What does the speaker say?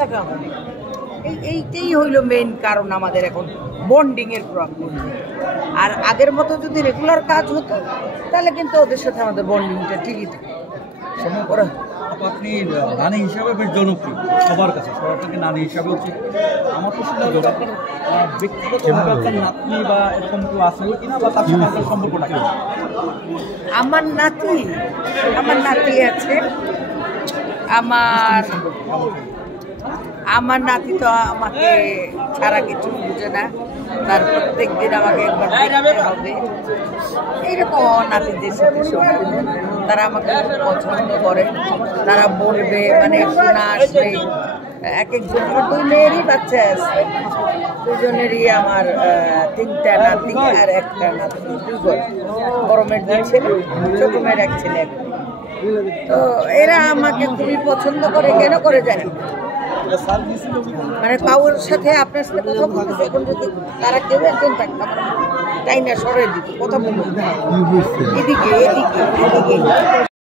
দেখা হবে। এইটাই হইল মেইন কারণ আমাদের এখন বন্ডিংয়ের প্রবলেম। আর আগের মতো যদি রেগুলার কাজ হতো তাহলে কিন্তু ওদের সাথে আমাদের বন্ডিংটা ঠিকই থাকে। আপনি নানি হিসাবে বেশ জনপ্রিয় সবার কাছে, সরাসরি নানি হিসাবে হচ্ছে। আমার তো শুনে আপনার ব্যক্তিগতভাবে আপনার নাতনি বা এরকম কেউ আছে কিনা, বা তার সাথে আপনার সম্পর্কটা কেউ? আমার নাতি আছে। আমার নাতি তো আমাকে ছাড়া কিছু বুঝে না, তার প্রত্যেক দিন আমাকে একবার দেখতে হবে। এইরকম নাতিদের সাথে সম্পূর্ণ তারা আমাকে খুব পছন্দ করে। তারা বলবে মানে শোনা আসলে এক একজন, আমার 2 মেয়েরই বাচ্চা আছে, 2জনেরই আমার 3টা নাতি আর 1টা নাতি, 2 বড় মেয়ের 2 ছেলে, ছোট মেয়ের 1 ছেলে। তো এরা আমাকে খুবই পছন্দ করে। কেন করে জানি মানে কাউর সাথে আপনার সাথে কথা বলতেছে, এখন যদি তারা কেউ একজন থাকতো আমার তাই না সরে দিত কথা বলবো এদিকে এদিকে এদিকে